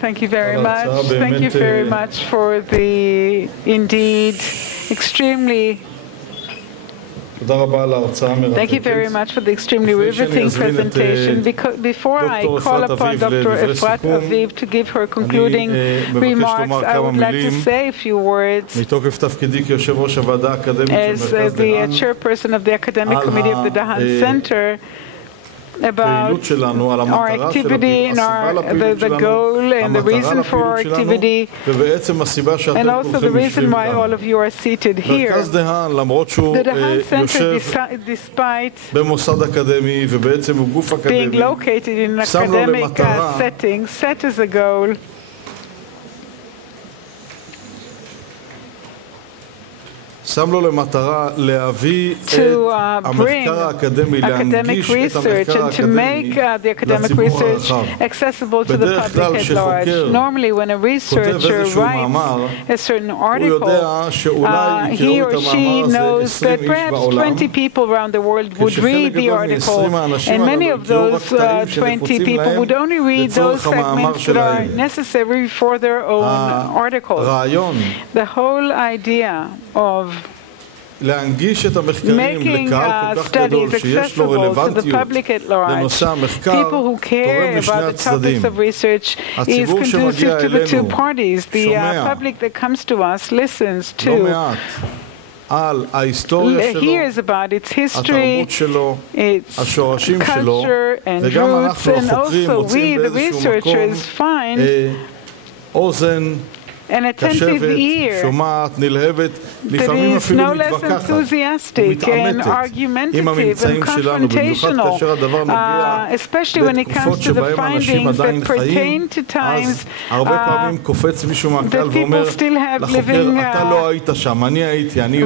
Thank you very much. Thank you very much for the indeed extremely Thank you very much for the extremely riveting presentation. Before I call upon Dr. Efrat Aviv to give her concluding remarks, I would like to say a few words as the chairperson of the Academic Committee of the Dahan Center about our activity and the goal and the reason for our activity, and also the reason why all of you are seated here. The Dahan Center, despite being located in an academic setting, set as a goal to bring academic research and to make the academic research accessible to the public at large. Normally, when a researcher writes a certain article, he or she knows that perhaps 20 people around the world would read the article, and many of those 20 people would only read those segments that are necessary for their own articles. The whole idea of making studies accessible to the public at large, people who care about the topics of research, is conducive to the two parties. The public that comes to us listens to, hears about its history, its culture and roots, and also we, the researchers, find an attentive ear that is no less enthusiastic and argumentative and confrontational, especially when it comes to the findings that pertain to times that people still have living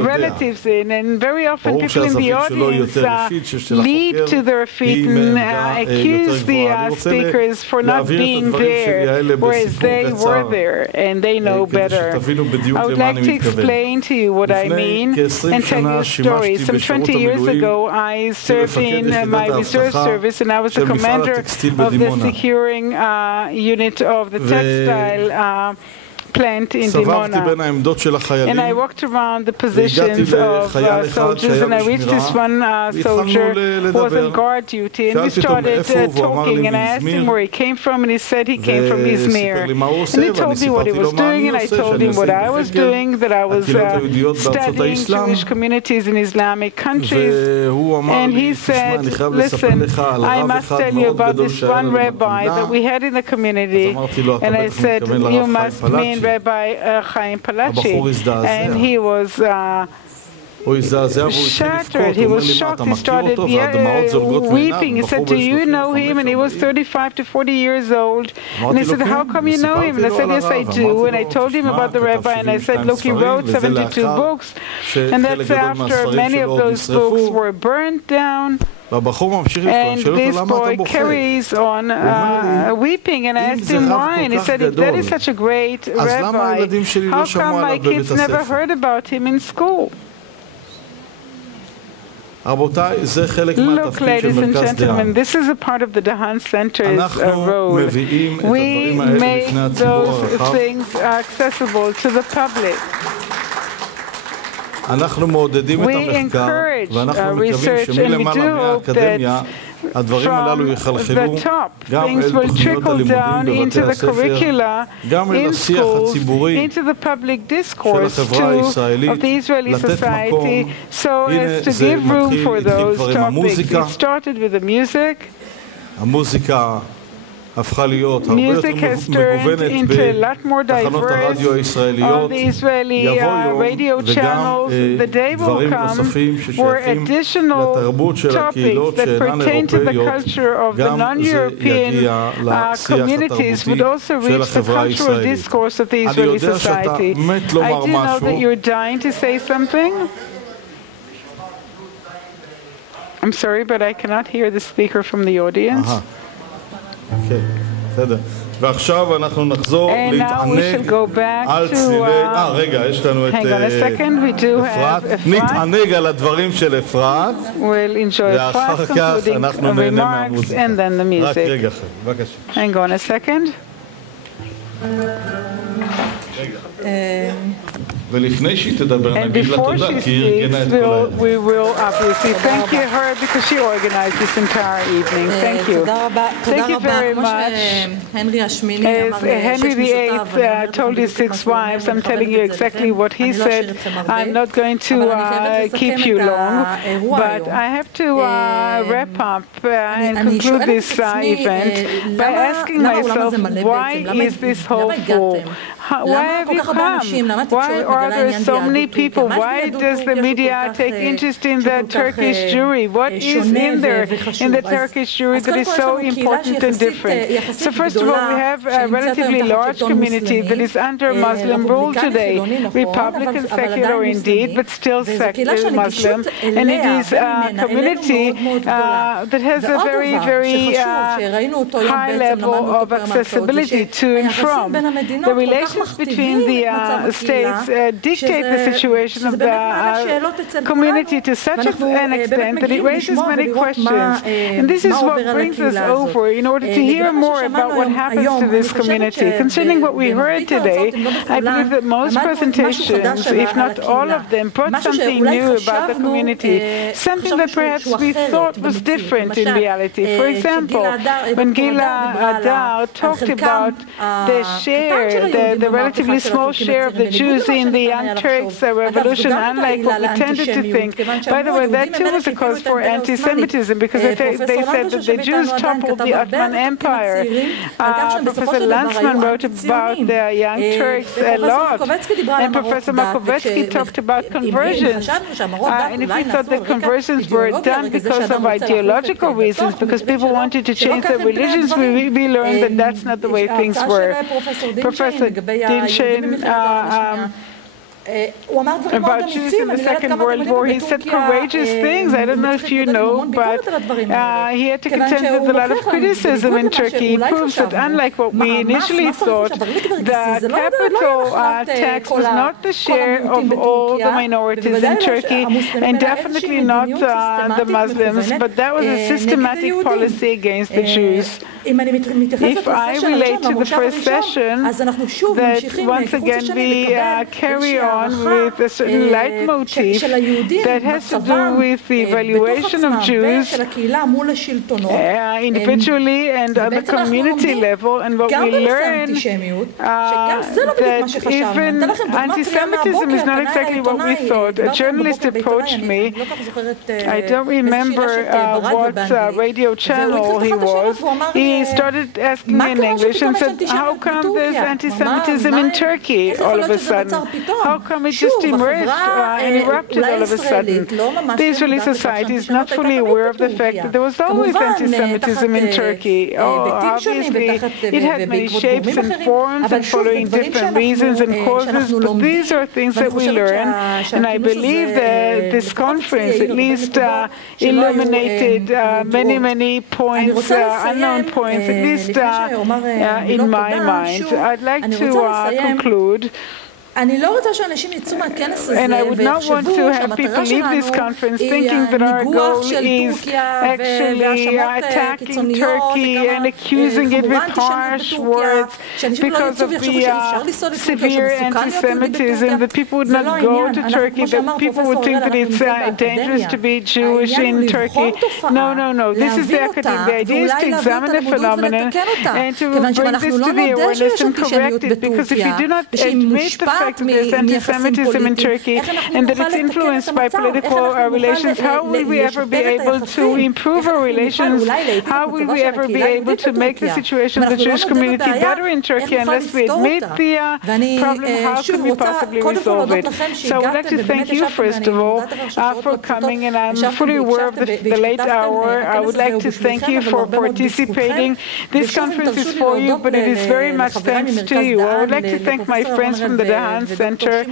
relatives in, and very often people in the audience leap to their feet and accuse the speakers for not being there, whereas they were there and they know better. I would like to explain to you what I mean and tell you a story. Some 20 years ago, I served in my reserve service, and I was the commander of the securing unit of the textile plant in Dimona. And I walked around the positions of soldiers, and I reached this one soldier who was on guard duty, and we started talking, and I asked him where he came from, and he said he came from Izmir. And he told me what he was doing, and I told him what I was doing, that I was studying Jewish communities in Islamic countries. And he said, listen, I must tell you about this one rabbi that we had in the community. And I said, you must mean Rabbi Chaim Palachi, and he was shattered. He was shocked. He started weeping. He said, do you know him? And he was 35 to 40 years old. And he said, how come you know him? And I said, yes, I do. And I told him about the rabbi, and I said, look, he wrote 72 books, and that's after many of those books were burned down. And this boy carries on weeping, and I asked him why, and he said, if that is such a great rabbi, how come my kids never heard about him in school? Look, ladies and gentlemen, this is a part of the Dahan Center's role. We make those things accessible to the public. We encourage research, and we do hope that from the top, things will trickle down into the curricula in schools, into the public discourse too, of the Israeli society, so as to give room for those topics. It started with the music. Music has turned into a lot more diverse. On the Israeli radio channels, the day will come where additional topics that pertain to the culture of the non-European communities would also reach the cultural discourse of the Israeli society. I do know that you're dying to say something. I'm sorry, but I cannot hear the speaker from the audience. Okay. בסדר. ועכשיו אנחנו נחזור להתענג על צלילי... רגע, יש לנו את אפרת. נתענג על הדברים של אפרת, ואחר כך אנחנו נהנה מהמוזיקה. רק רגע אחר, בבקשה. Hang on a second. ולפני שהיא תדבר נגיד לה תודה, כי היא ארגנה את כל הערב. We will obviously thank you her because she organized this entire evening. Thank you. Thank you very much. As Henry VIII told his 6 wives, I'm telling you exactly what he said. I'm not going to keep you long, but I have to wrap up and conclude this event by asking myself, why is this whole full? Why have you come? Why are there so many people? Why does the media take interest in the Turkish Jewry? What is in there in the Turkish Jewry that is so important and different? So first of all, we have a relatively large community that is under Muslim rule today. Republican, secular indeed, but still secular Muslim. And it is a community that has a very, very high level of accessibility to and from. The relations between the states dictate the situation of the community to such an extent that it raises many questions. And this is what brings us over in order to hear more about what happens to this community. Concerning what we heard today, I believe that most presentations, if not all of them, brought something new about the community, something that perhaps we thought was different in reality. For example, when Gila Adar talked about the share, the relatively small share of the Jews in the Young Turks revolution, unlike what we tended to think. By the way, that too was a cause for anti-Semitism because they said that the Jews toppled the Ottoman Empire. Professor Lanzmann wrote about the Young Turks a lot, and Professor Makovetsky talked about conversions. And if we thought that conversions were done because of ideological reasons, because people wanted to change their religions, we learned that that's not the way things were. Professor Dinshen about Jews in the Second World War, he said courageous things. I don't know if you know, but he had to contend with a lot of criticism in Turkey. He proves that unlike what we initially thought, the capital tax was not the share of all the minorities in Turkey, and definitely not the Muslims, but that was a systematic policy against the Jews. If I relate to the first session, that once again we carry on with a certain leitmotif that has to do with the evaluation of Jews individually and on the community level, and what we learn that even anti-Semitism is not exactly what we thought. A journalist approached me, I don't remember what radio channel he was. He started asking me in English and said, how come there's anti-Semitism in Turkey all of a sudden? How come it just emerged and erupted all of a sudden? The Israeli society is not fully aware of the fact that there was always anti-Semitism in Turkey. Obviously, it had many shapes and forms and following different reasons and causes, but these are things that we learn, and I believe that this conference at least illuminated many points, unknown points, at least in my mind. I'd like to conclude. And I would not want to have people leave this conference thinking that our goal is actually attacking Turkey and accusing it with harsh words because of the severe anti-Semitism, that people would not go to Turkey, that people would think that it's dangerous to be Jewish in Turkey. No. This is the academic. The idea is to examine the phenomenon and to bring this to the awareness and correct it, because if you do not admit the fact that there's anti-Semitism in Turkey and that it's influenced by political relations, how will we ever be able to improve our relations? How will we ever be able to make the situation of the Jewish community better in Turkey unless we admit the problem? How could we possibly resolve it? So I would like to thank you, first of all, for coming, and I'm fully aware of the late hour. I would like to thank you for participating. This conference is for you, but it is very much thanks to you. I would like to thank my friends from the Dahan Dahan Center,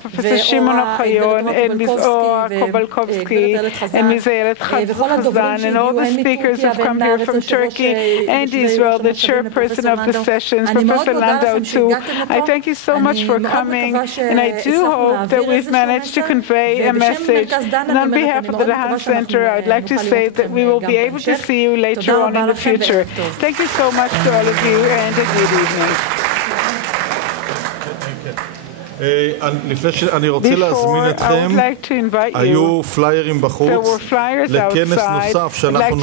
Professor Shimon Ochayon, and Ms. Or Kovalkovsky, and Ms. Ayelet Chazan, and all the speakers who have come here from Turkey and Israel, the chairperson of the sessions, Professor Landau too. I thank you so much for coming, and I do hope that we've managed to convey a message. And on behalf of the Dahan Center, I'd like to say that we will be able to see you later on in the future. Thank you so much to all of you, and a good evening. לפני שאני רוצה להזמין אתכם, היו פליירים בחוץ לכנס נוסף שאנחנו